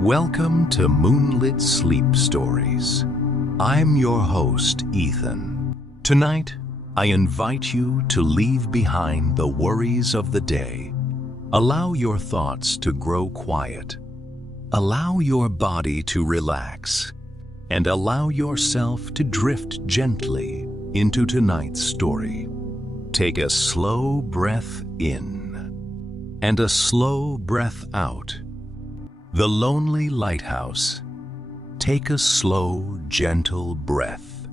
Welcome to Moonlit Sleep Stories. I'm your host, Ethan. Tonight, I invite you to leave behind the worries of the day. Allow your thoughts to grow quiet. Allow your body to relax. And allow yourself to drift gently into tonight's story. Take a slow breath in and a slow breath out. The Lonely Lighthouse. Take a slow, gentle breath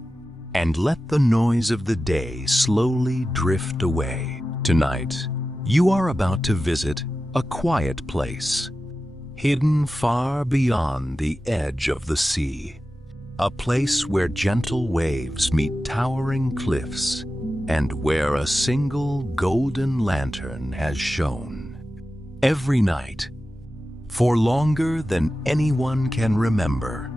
and let the noise of the day slowly drift away. Tonight, you are about to visit a quiet place, hidden far beyond the edge of the sea. A place where gentle waves meet towering cliffs and where a single golden lantern has shone. Every night, for longer than anyone can remember,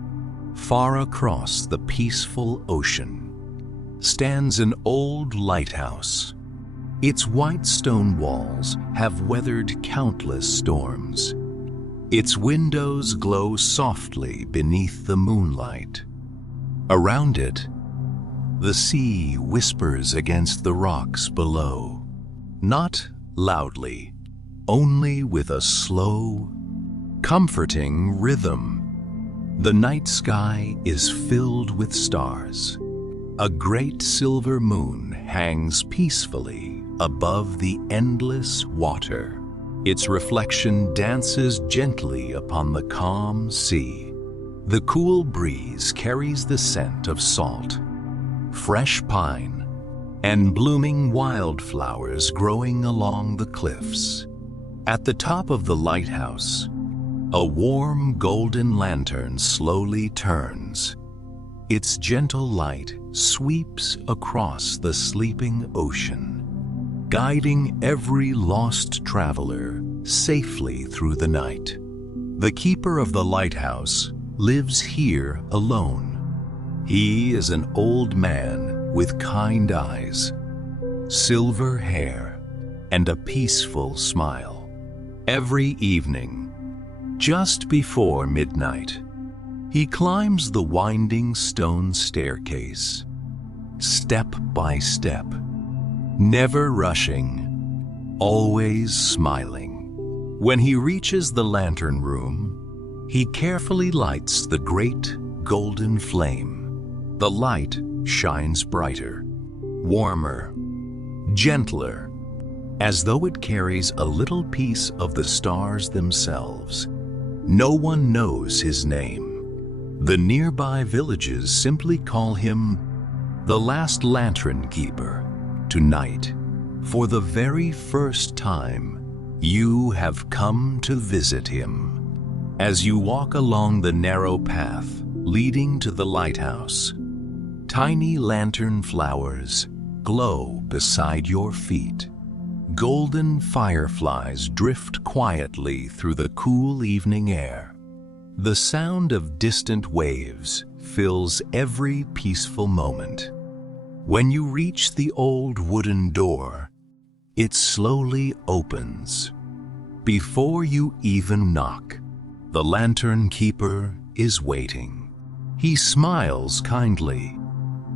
far across the peaceful ocean, stands an old lighthouse. Its white stone walls have weathered countless storms. Its windows glow softly beneath the moonlight. Around it, the sea whispers against the rocks below, not loudly, only with a slow, comforting rhythm. The night sky is filled with stars. A great silver moon hangs peacefully above the endless water. Its reflection dances gently upon the calm sea. The cool breeze carries the scent of salt, fresh pine, and blooming wildflowers growing along the cliffs. At the top of the lighthouse, a warm golden lantern slowly turns. Its gentle light sweeps across the sleeping ocean, guiding every lost traveler safely through the night. The keeper of the lighthouse lives here alone. He is an old man with kind eyes, silver hair, and a peaceful smile. Every evening, just before midnight, he climbs the winding stone staircase, step by step, never rushing, always smiling. When he reaches the lantern room, he carefully lights the great golden flame. The light shines brighter, warmer, gentler, as though it carries a little piece of the stars themselves. No one knows his name. The nearby villages simply call him the last lantern keeper. Tonight, for the very first time, you have come to visit him. As you walk along the narrow path leading to the lighthouse, tiny lantern flowers glow beside your feet. Golden fireflies drift quietly through the cool evening air. The sound of distant waves fills every peaceful moment. When you reach the old wooden door, it slowly opens. Before you even knock, the lantern keeper is waiting. He smiles kindly,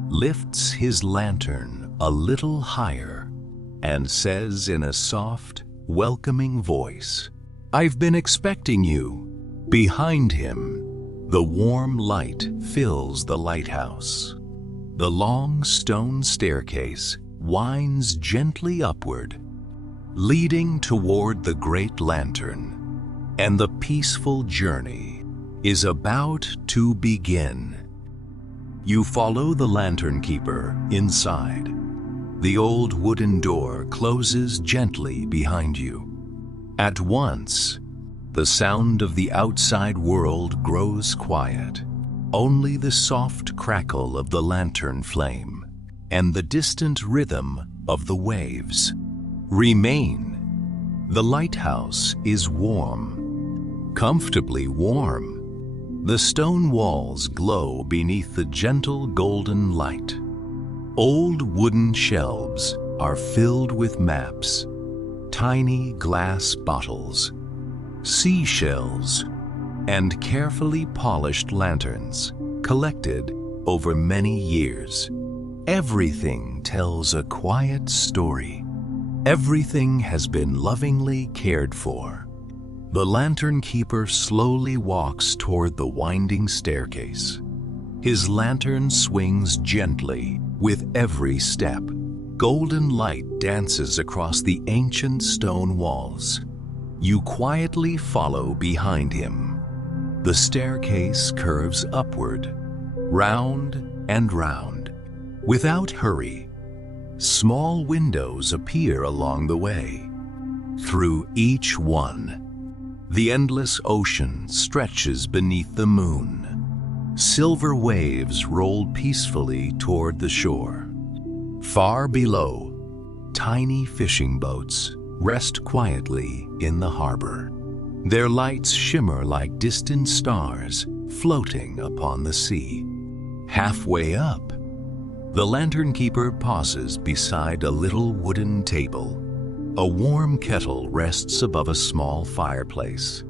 lifts his lantern a little higher, and says in a soft, welcoming voice, "I've been expecting you." Behind him, the warm light fills the lighthouse. The long stone staircase winds gently upward, leading toward the great lantern, and the peaceful journey is about to begin. You follow the lantern keeper inside. The old wooden door closes gently behind you. At once, the sound of the outside world grows quiet. Only the soft crackle of the lantern flame and the distant rhythm of the waves remain. The lighthouse is warm, comfortably warm. The stone walls glow beneath the gentle golden light. Old wooden shelves are filled with maps, tiny glass bottles, seashells, and carefully polished lanterns collected over many years. Everything tells a quiet story. Everything has been lovingly cared for. The lantern keeper slowly walks toward the winding staircase. His lantern swings gently with every step. Golden light dances across the ancient stone walls. You quietly follow behind him. The staircase curves upward, round and round. Without hurry, small windows appear along the way. Through each one, the endless ocean stretches beneath the moon. Silver waves roll peacefully toward the shore. Far below, tiny fishing boats rest quietly in the harbor. Their lights shimmer like distant stars floating upon the sea. Halfway up, the lantern keeper pauses beside a little wooden table. A warm kettle rests above a small fireplace.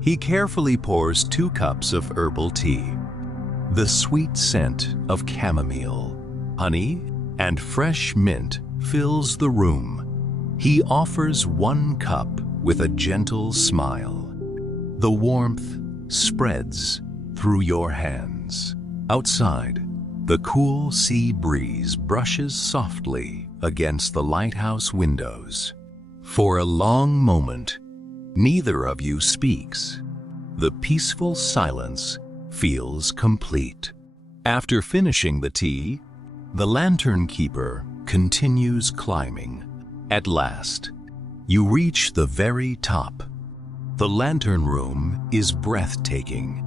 He carefully pours 2 cups of herbal tea. The sweet scent of chamomile, honey, and fresh mint fills the room. He offers 1 cup with a gentle smile. The warmth spreads through your hands. Outside, the cool sea breeze brushes softly against the lighthouse windows. For a long moment, neither of you speaks. The peaceful silence feels complete. After finishing the tea, the lantern keeper continues climbing. At last, you reach the very top. The lantern room is breathtaking.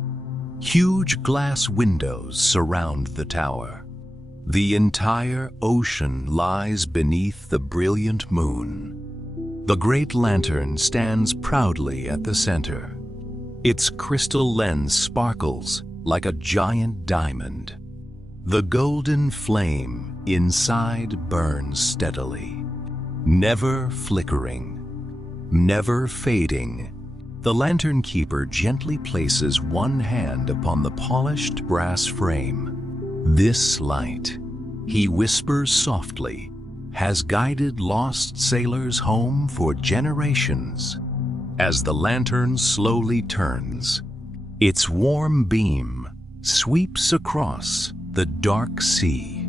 Huge glass windows surround the tower. The entire ocean lies beneath the brilliant moon. The great lantern stands proudly at the center. Its crystal lens sparkles like a giant diamond. The golden flame inside burns steadily, never flickering, never fading. The lantern keeper gently places 1 hand upon the polished brass frame. This light, he whispers softly, has guided lost sailors home for generations. As the lantern slowly turns, its warm beam sweeps across the dark sea.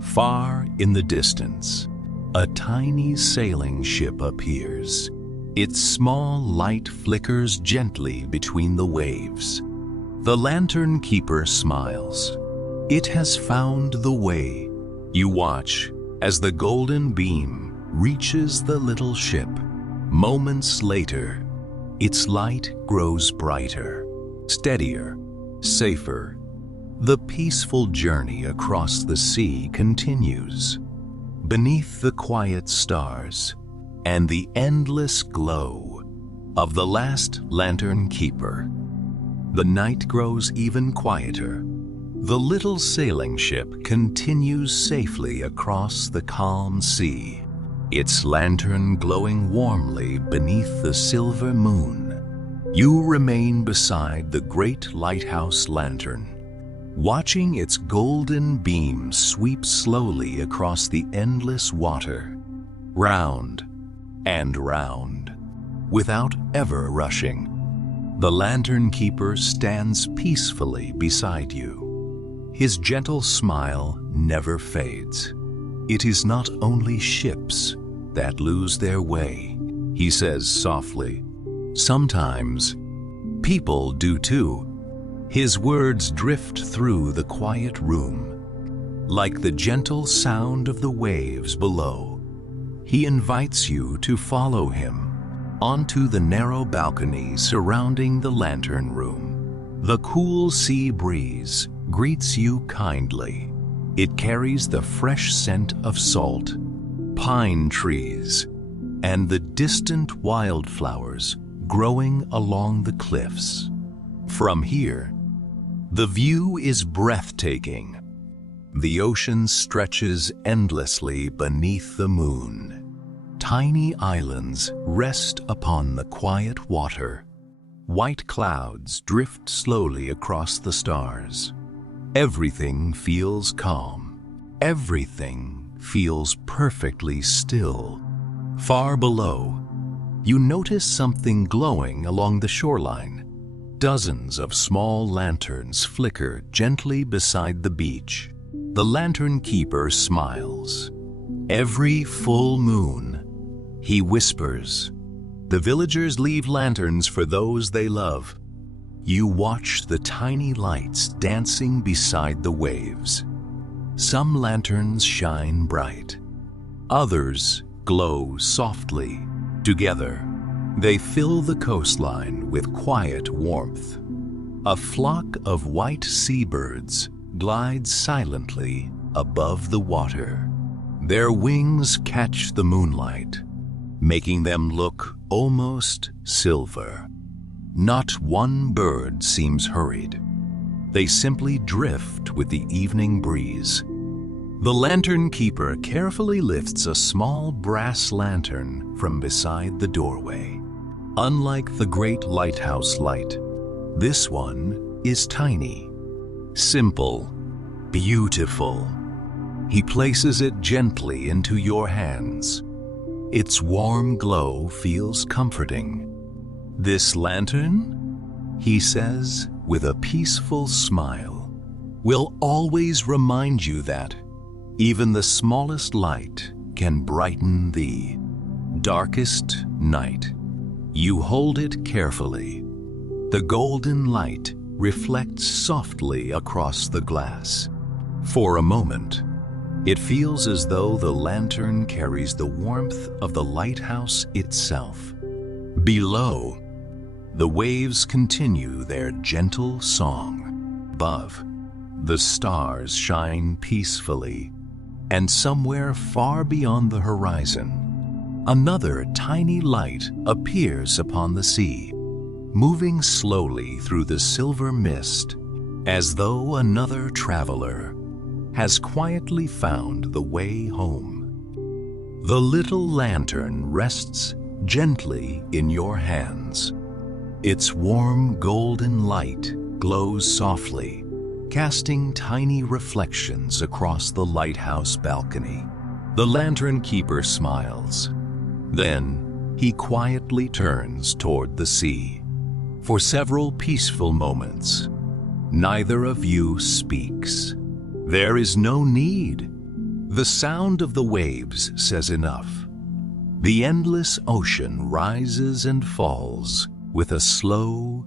Far in the distance, a tiny sailing ship appears. Its small light flickers gently between the waves. The lantern keeper smiles. It has found the way. You watch as the golden beam reaches the little ship. Moments later, its light grows brighter, steadier, safer. The peaceful journey across the sea continues. Beneath the quiet stars and the endless glow of the last lantern keeper, the night grows even quieter. The little sailing ship continues safely across the calm sea, its lantern glowing warmly beneath the silver moon. You remain beside the great lighthouse lantern, watching its golden beam sweep slowly across the endless water, round and round, without ever rushing. The lantern keeper stands peacefully beside you. His gentle smile never fades. It is not only ships that lose their way, he says softly. Sometimes people do too. His words drift through the quiet room, like the gentle sound of the waves below. He invites you to follow him onto the narrow balcony surrounding the lantern room. The cool sea breeze greets you kindly. It carries the fresh scent of salt, pine trees, and the distant wildflowers growing along the cliffs. From here, the view is breathtaking. The ocean stretches endlessly beneath the moon. Tiny islands rest upon the quiet water. White clouds drift slowly across the stars. Everything feels calm. Everything feels perfectly still. Far below, you notice something glowing along the shoreline. Dozens of small lanterns flicker gently beside the beach. The lantern keeper smiles. Every full moon, he whispers, the villagers leave lanterns for those they love. You watch the tiny lights dancing beside the waves. Some lanterns shine bright. Others glow softly. Together, they fill the coastline with quiet warmth. A flock of white seabirds glides silently above the water. Their wings catch the moonlight, making them look almost silver. Not one bird seems hurried. They simply drift with the evening breeze. The lantern keeper carefully lifts a small brass lantern from beside the doorway. Unlike the great lighthouse light, this one is tiny, simple, beautiful. He places it gently into your hands. Its warm glow feels comforting. This lantern, he says with a peaceful smile, will always remind you that even the smallest light can brighten the darkest night. You hold it carefully. The golden light reflects softly across the glass. For a moment, it feels as though the lantern carries the warmth of the lighthouse itself. Below, the waves continue their gentle song. Above, the stars shine peacefully, and somewhere far beyond the horizon, another tiny light appears upon the sea, moving slowly through the silver mist, as though another traveler has quietly found the way home. The little lantern rests gently in your hands. Its warm golden light glows softly, casting tiny reflections across the lighthouse balcony. The lantern keeper smiles. Then he quietly turns toward the sea. For several peaceful moments, neither of you speaks. There is no need. The sound of the waves says enough. The endless ocean rises and falls with a slow,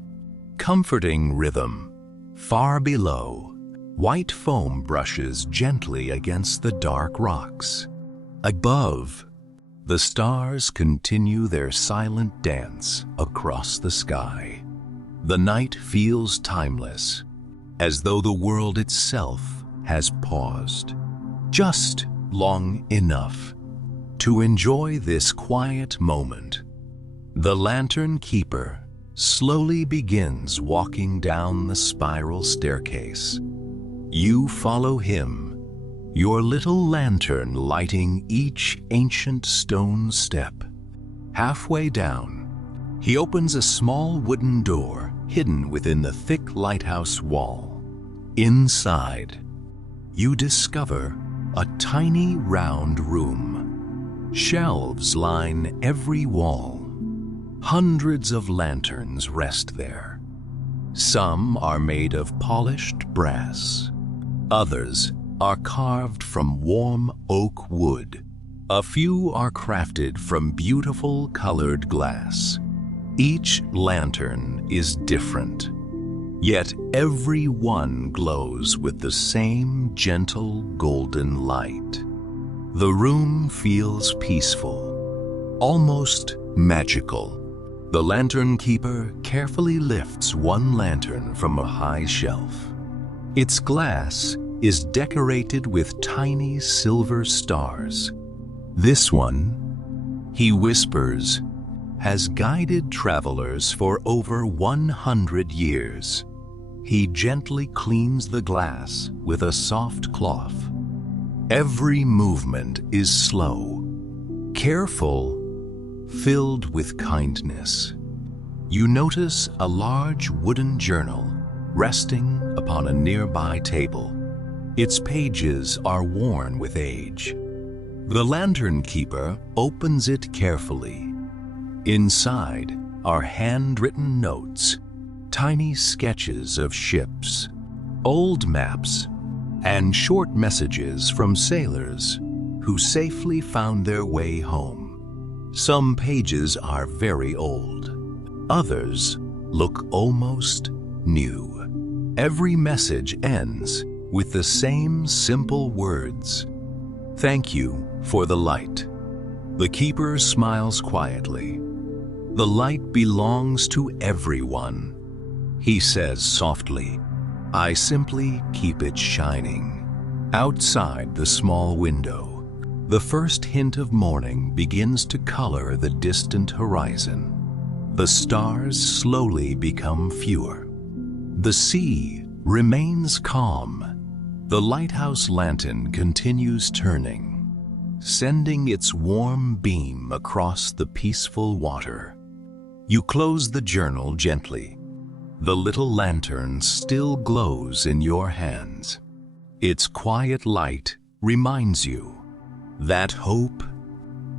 comforting rhythm. Far below, white foam brushes gently against the dark rocks. Above, the stars continue their silent dance across the sky. The night feels timeless, as though the world itself has paused, just long enough to enjoy this quiet moment. The lantern keeper slowly begins walking down the spiral staircase. You follow him, your little lantern lighting each ancient stone step. Halfway down, he opens a small wooden door hidden within the thick lighthouse wall. Inside, you discover a tiny round room. Shelves line every wall. Hundreds of lanterns rest there. Some are made of polished brass. Others are carved from warm oak wood. A few are crafted from beautiful colored glass. Each lantern is different, yet every one glows with the same gentle golden light. The room feels peaceful, almost magical. The lantern keeper carefully lifts one lantern from a high shelf. Its glass is decorated with tiny silver stars. This one, he whispers, has guided travelers for over 100 years. He gently cleans the glass with a soft cloth. Every movement is slow, careful, filled with kindness. You notice a large wooden journal resting upon a nearby table. Its pages are worn with age. The lantern keeper opens it carefully. Inside are handwritten notes, tiny sketches of ships, old maps, and short messages from sailors who safely found their way home. Some pages are very old. Others look almost new. Every message ends with the same simple words: "Thank you for the light." The keeper smiles quietly. "The light belongs to everyone," he says softly. "I simply keep it shining." Outside the small window, the first hint of morning begins to color the distant horizon. The stars slowly become fewer. The sea remains calm. The lighthouse lantern continues turning, sending its warm beam across the peaceful water. You close the journal gently. The little lantern still glows in your hands. Its quiet light reminds you that hope,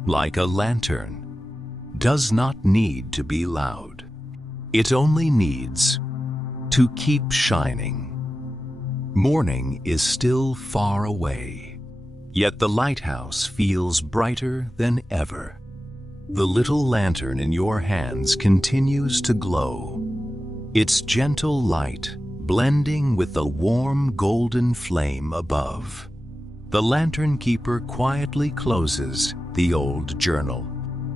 like a lantern, does not need to be loud. It only needs to keep shining. Morning is still far away, yet the lighthouse feels brighter than ever. The little lantern in your hands continues to glow, its gentle light blending with the warm golden flame above. The lantern keeper quietly closes the old journal.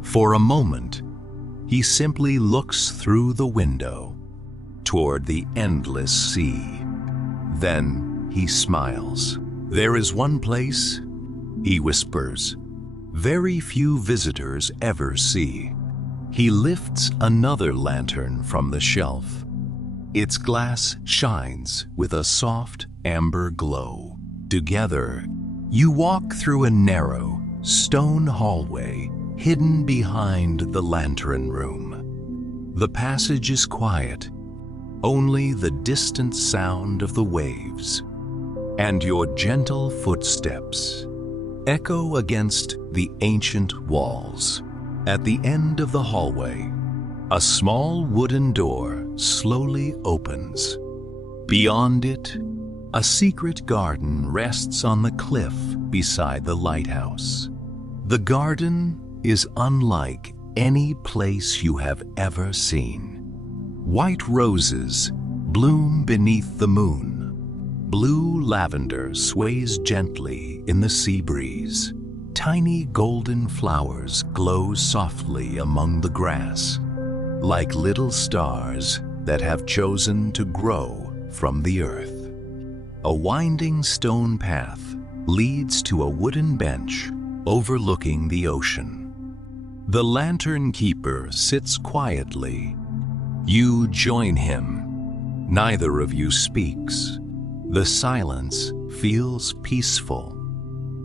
For a moment, he simply looks through the window toward the endless sea. Then he smiles. "There is one place," he whispers, "very few visitors ever see." He lifts another lantern from the shelf. Its glass shines with a soft amber glow. Together, you walk through a narrow stone hallway hidden behind the lantern room. The passage is quiet, only the distant sound of the waves and your gentle footsteps echo against the ancient walls. At the end of the hallway, a small wooden door slowly opens. Beyond it, a secret garden rests on the cliff beside the lighthouse. The garden is unlike any place you have ever seen. White roses bloom beneath the moon. Blue lavender sways gently in the sea breeze. Tiny golden flowers glow softly among the grass, like little stars that have chosen to grow from the earth. A winding stone path leads to a wooden bench overlooking the ocean. The lantern keeper sits quietly. You join him. Neither of you speaks. The silence feels peaceful.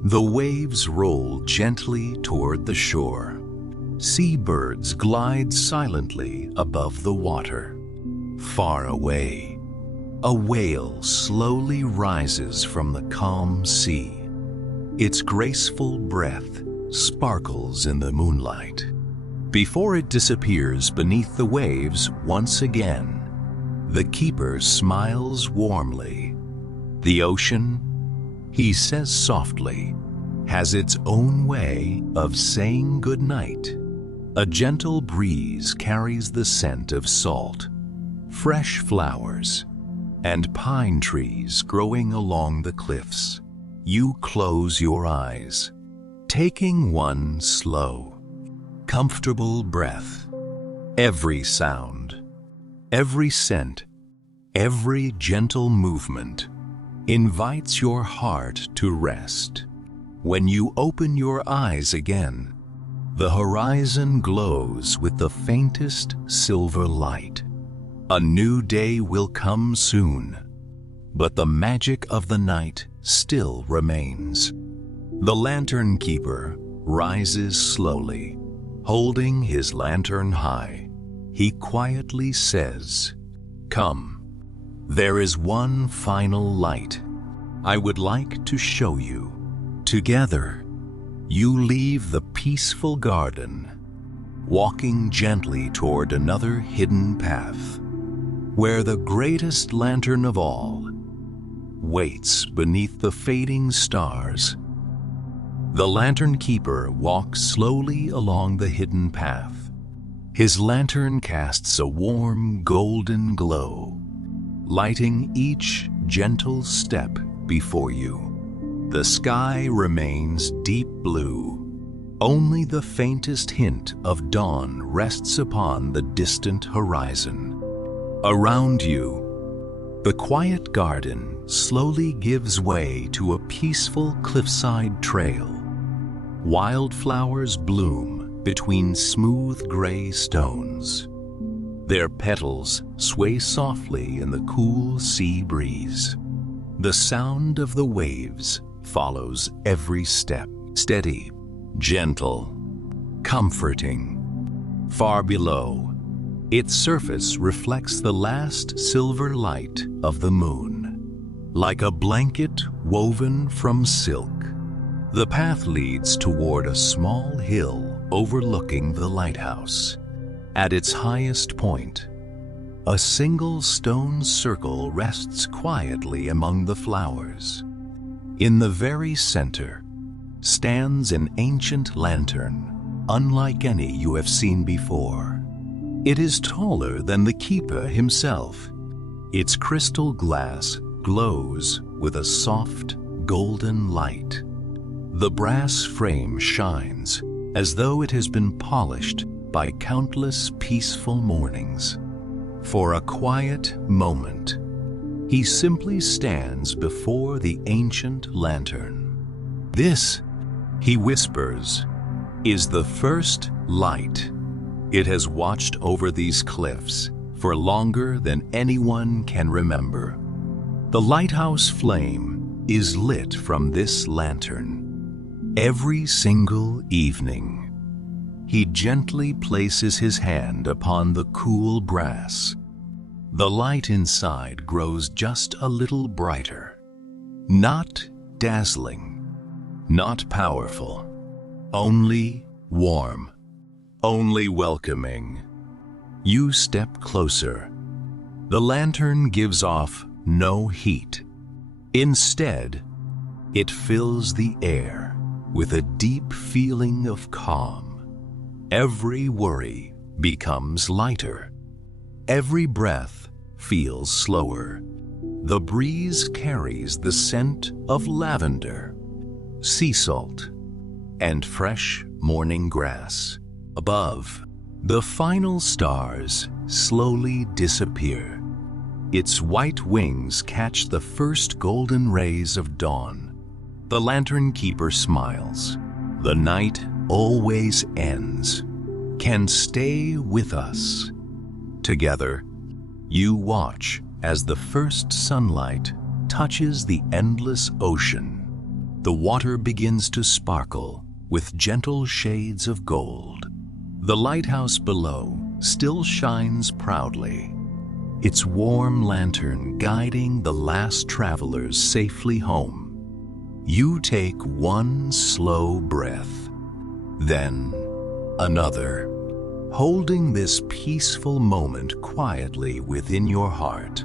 The waves roll gently toward the shore. Seabirds glide silently above the water. Far away, a whale slowly rises from the calm sea. Its graceful breath sparkles in the moonlight. Before it disappears beneath the waves once again, the keeper smiles warmly. The ocean, he says softly, has its own way of saying goodnight. A gentle breeze carries the scent of salt, fresh flowers, and pine trees growing along the cliffs. You close your eyes, taking one slow, comfortable breath. Every sound, every scent, every gentle movement invites your heart to rest. When you open your eyes again, the horizon glows with the faintest silver light. A new day will come soon, but the magic of the night still remains. The lantern keeper rises slowly, holding his lantern high. he quietly says, "Come, there is one final light I would like to show you." Together, you leave the peaceful garden, walking gently toward another hidden path, where the greatest lantern of all waits beneath the fading stars. The lantern keeper walks slowly along the hidden path. His lantern casts a warm golden glow, lighting each gentle step before you. The sky remains deep blue. Only the faintest hint of dawn rests upon the distant horizon. Around you, the quiet garden slowly gives way to a peaceful cliffside trail. Wildflowers bloom between smooth gray stones. Their petals sway softly in the cool sea breeze. The sound of the waves follows every step, steady, gentle, comforting. Far below, its surface reflects the last silver light of the moon. Like a blanket woven from silk, the path leads toward a small hill overlooking the lighthouse. At its highest point, a single stone circle rests quietly among the flowers. In the very center stands an ancient lantern, unlike any you have seen before. It is taller than the keeper himself. Its crystal glass glows with a soft, golden light. The brass frame shines as though it has been polished by countless peaceful mornings. For a quiet moment, he simply stands before the ancient lantern. "This," he whispers, "is the first light. It has watched over these cliffs for longer than anyone can remember." The lighthouse flame is lit from this lantern. Every single evening, he gently places his hand upon the cool brass. The light inside grows just a little brighter. Not dazzling, not powerful, only warm, only welcoming. You step closer. The lantern gives off no heat. Instead, it fills the air with a deep feeling of calm. Every worry becomes lighter. Every breath feels slower. The breeze carries the scent of lavender, sea salt, and fresh morning grass. Above, the final stars slowly disappear. Its white wings catch the first golden rays of dawn. The lantern keeper smiles. The night always ends. Can stay with us. Together, you watch as the first sunlight touches the endless ocean. The water begins to sparkle with gentle shades of gold. The lighthouse below still shines proudly, its warm lantern guiding the last travelers safely home. You take one slow breath, then another, holding this peaceful moment quietly within your heart.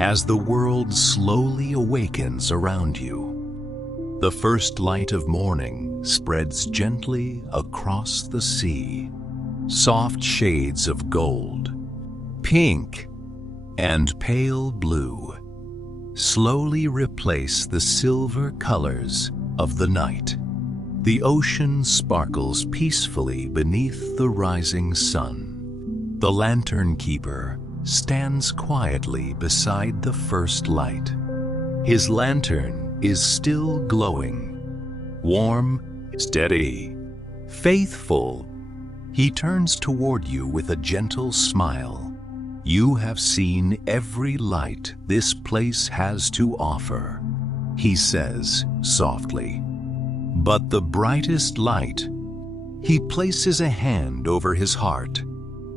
As the world slowly awakens around you, the first light of morning spreads gently across the sea. Soft shades of gold, pink, and pale blue slowly replace the silver colors of the night. The ocean sparkles peacefully beneath the rising sun. The lantern keeper stands quietly beside the first light. His lantern is still glowing, warm, steady, faithful. He turns toward you with a gentle smile. "You have seen every light this place has to offer," he says softly. "But the brightest light," he places a hand over his heart.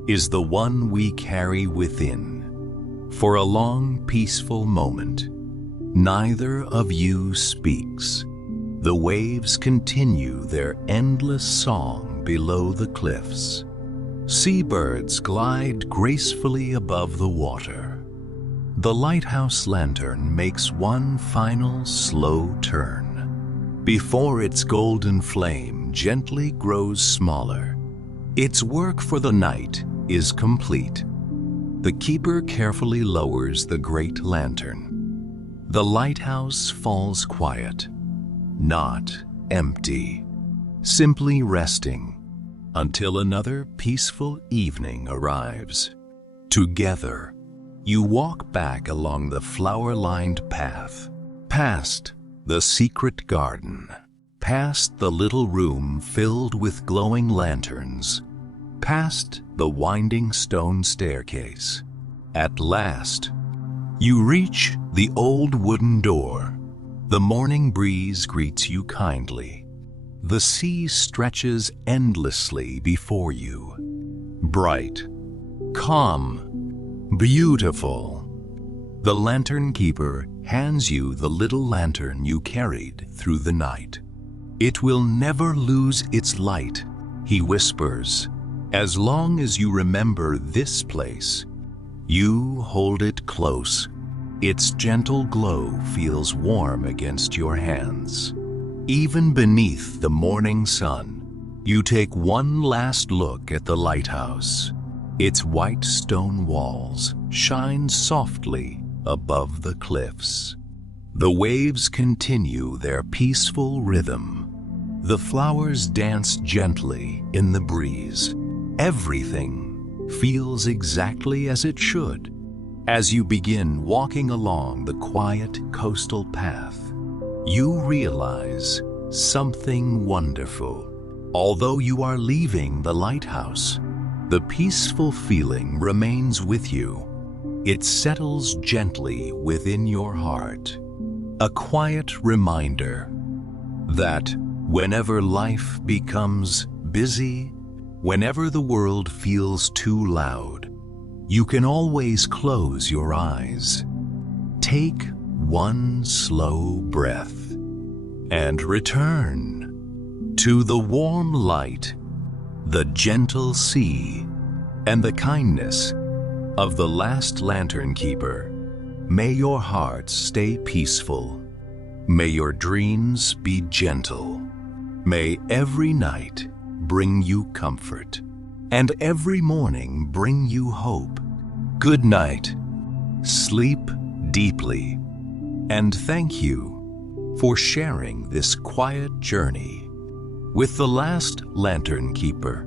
is the one we carry within. For a long, peaceful moment, neither of you speaks. The waves continue their endless song below the cliffs. Seabirds glide gracefully above the water. The lighthouse lantern makes one final slow turn. Before its golden flame gently grows smaller, its work for the night is complete. The keeper carefully lowers the great lantern. The lighthouse falls quiet, not empty, simply resting until another peaceful evening arrives. Together, you walk back along the flower-lined path, past the secret garden, past the little room filled with glowing lanterns, past the winding stone staircase. At last, you reach the old wooden door. The morning breeze greets you kindly. The sea stretches endlessly before you. Bright, calm, beautiful. The lantern keeper hands you the little lantern you carried through the night. It will never lose its light, he whispers. As long as you remember this place, you hold it close. Its gentle glow feels warm against your hands. Even beneath the morning sun, you take one last look at the lighthouse. Its white stone walls shine softly above the cliffs. The waves continue their peaceful rhythm. The flowers dance gently in the breeze. Everything feels exactly as it should. As you begin walking along the quiet coastal path, you realize something wonderful. Although you are leaving the lighthouse, the peaceful feeling remains with you. It settles gently within your heart. A quiet reminder that whenever life becomes busy, whenever the world feels too loud, you can always close your eyes. Take one slow breath and return to the warm light, the gentle sea, and the kindness of the last lantern keeper. May your heart stay peaceful. May your dreams be gentle. May every night bring you comfort, and every morning bring you hope. Good night. Sleep deeply. And thank you for sharing this quiet journey with the last lantern keeper.